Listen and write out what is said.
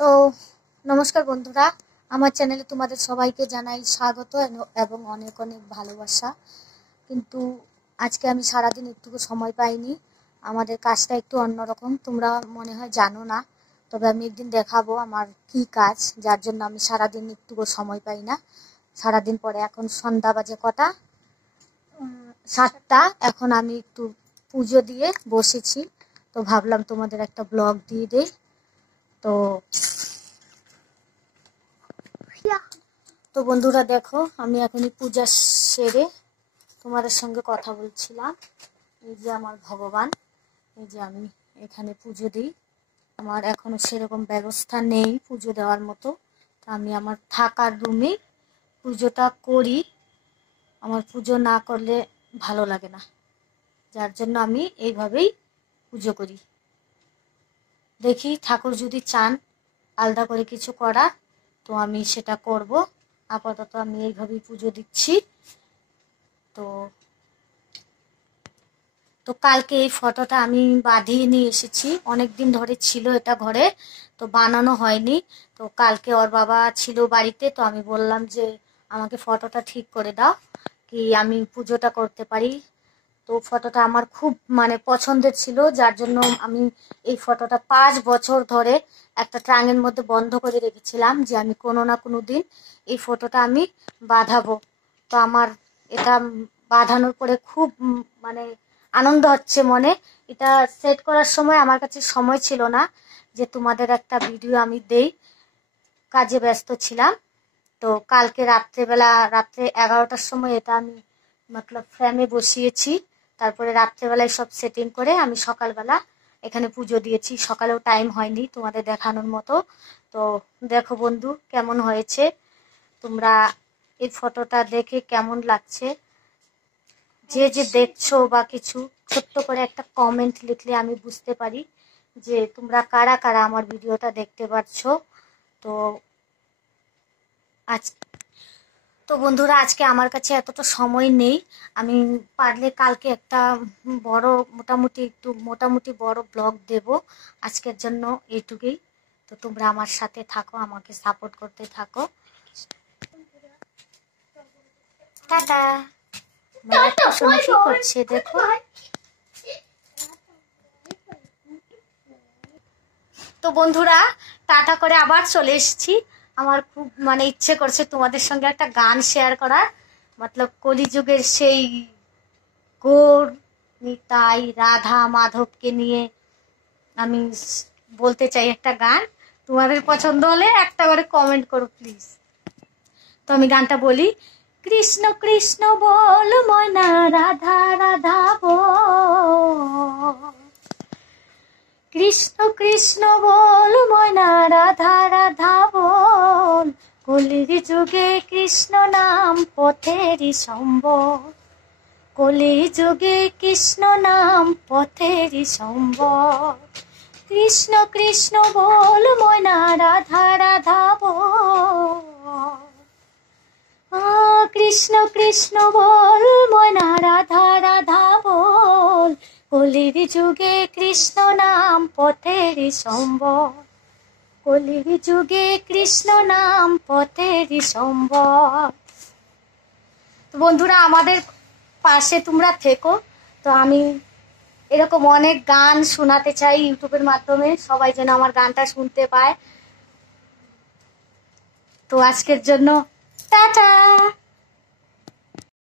তো নমস্কার বন্ধুরা, আমার চ্যানেলে তোমাদের সবাইকে জানাই স্বাগত এবং অনেক অনেক ভালোবাসা। কিন্তু আজকে আমি সারাদিন একটুকু সময় পাইনি, আমাদের কাজটা একটু অন্যরকম, তোমরা মনে হয় জানো না। তবে আমি একদিন দেখাবো আমার কি কাজ, যার জন্য আমি সারাদিন একটুকু সময় পাই না। সারাদিন পরে এখন সন্ধ্যা বাজে কটা, 7টা। এখন আমি একটু পুজো দিয়ে বসেছি, তো ভাবলাম তোমাদের একটা ব্লগ দিয়ে দেই। তো তো বন্ধুরা দেখো, আমি এখনই পূজা সেরে তোমাদের সঙ্গে কথা বলছিলাম। এই যে আমার ভগবান, এই যে আমি এখানে পুজো দিই। আমার এখনো সেরকম ব্যবস্থা নেই পুজো দেওয়ার মতো, তো আমি আমার থাকার রুমে পুজোটা করি। আমার পুজো না করলে ভালো লাগে না, যার জন্য আমি এইভাবেই পুজো করি। দেখি ঠাকুর যদি চান আলাদা করে কিছু করার, তো আমি সেটা করব। আপাতত আমি এইভাবেই পুজো দিচ্ছি। তো তো কালকে এই ফটোটা আমি বাঁধিয়ে নিয়ে এসেছি, অনেক দিন ধরে ছিল এটা ঘরে, তো বানানো হয়নি। তো কালকে ওর বাবা ছিল বাড়িতে, তো আমি বললাম যে আমাকে ফটোটা ঠিক করে দাও, কি আমি পুজোটা করতে পারি। তো ফটোটা আমার খুব পছন্দের ছিল, যার জন্য আমি এই ফটোটা 5 বছর ধরে একটা ট্রাঙ্গের মধ্যে বন্ধ করে রেখেছিলাম, যে আমি কোনো না কোনো দিন এই ফটোটা আমি বাঁধাবো। তো আমার এটা বাঁধানোর পরে খুব আনন্দ হচ্ছে মনে। এটা সেট করার সময় আমার কাছে সময় ছিল না যে তোমাদের একটা ভিডিও আমি দেই, কাজে ব্যস্ত ছিলাম। তো কালকে রাত্রে 11টার সময় এটা আমি ফ্রেমে বসিয়েছি। তারপরে রাত্রেবেলায় সব সেটিং করে আমি সকালবেলা এখানে পুজো দিয়েছি। সকালেও টাইম হয়নি তোমাদের দেখানোর মতো। তো দেখো বন্ধু কেমন হয়েছে, তোমরা এই ফটোটা দেখে কেমন লাগছে, যে যে দেখছো বা কিছু ছোট্ট করে একটা কমেন্ট লিখলে আমি বুঝতে পারি যে তোমরা কারা কারা আমার ভিডিওটা দেখতে পাচ্ছো। তো আজ তো বন্ধুরা, আজকে আমার কাছে এতটা সময় নেই। আমি পারলে কালকে একটা বড় মোটামুটি বড় ব্লগ দেব। আজকের জন্য এইটুকুই। তো তোমরা আমার সাথে থাকো, আমাকে সাপোর্ট করতে থাকো। টাটা। কি করছে দেখো। তো বন্ধুরা, টাটা করে আবার চলে এসেছি। আমার খুব ইচ্ছে করছে তোমাদের সঙ্গে একটা গান শেয়ার করার, কলিযুগের সেই গৌর নিতাই রাধা মাধবকে নিয়ে আমি বলতে চাই একটা গান। তোমাদের পছন্দ হলে একটা করে কমেন্ট করো প্লিজ। তো আমি গানটা বলি। কৃষ্ণ কৃষ্ণ বল ময়না, রাধা রাধা বল। কৃষ্ণ কৃষ্ণ বল ময়না, রাধা রাধা বল। কলির যুগে কৃষ্ণ নাম পথেরই সম্বল। কলি যুগে কৃষ্ণ নাম পথেরই সম্বল। কৃষ্ণ কৃষ্ণ বল ময়না, রাধা রাধা বল। কৃষ্ণ কৃষ্ণ বল ময়না, রাধা রাধা বল। কলির যুগে কৃষ্ণ নাম পথেরই সম্বল। কলির যুগে কৃষ্ণ নাম পথেরই সম্বল। তো বন্ধুরা, আমাদের পাশে তোমরা থেকো। তো আমি এরকম অনেক গান শোনাতে চাই ইউটিউবের মাধ্যমে, সবাই যেন আমার গানটা শুনতে পায়। তো আজকের জন্য টাটা।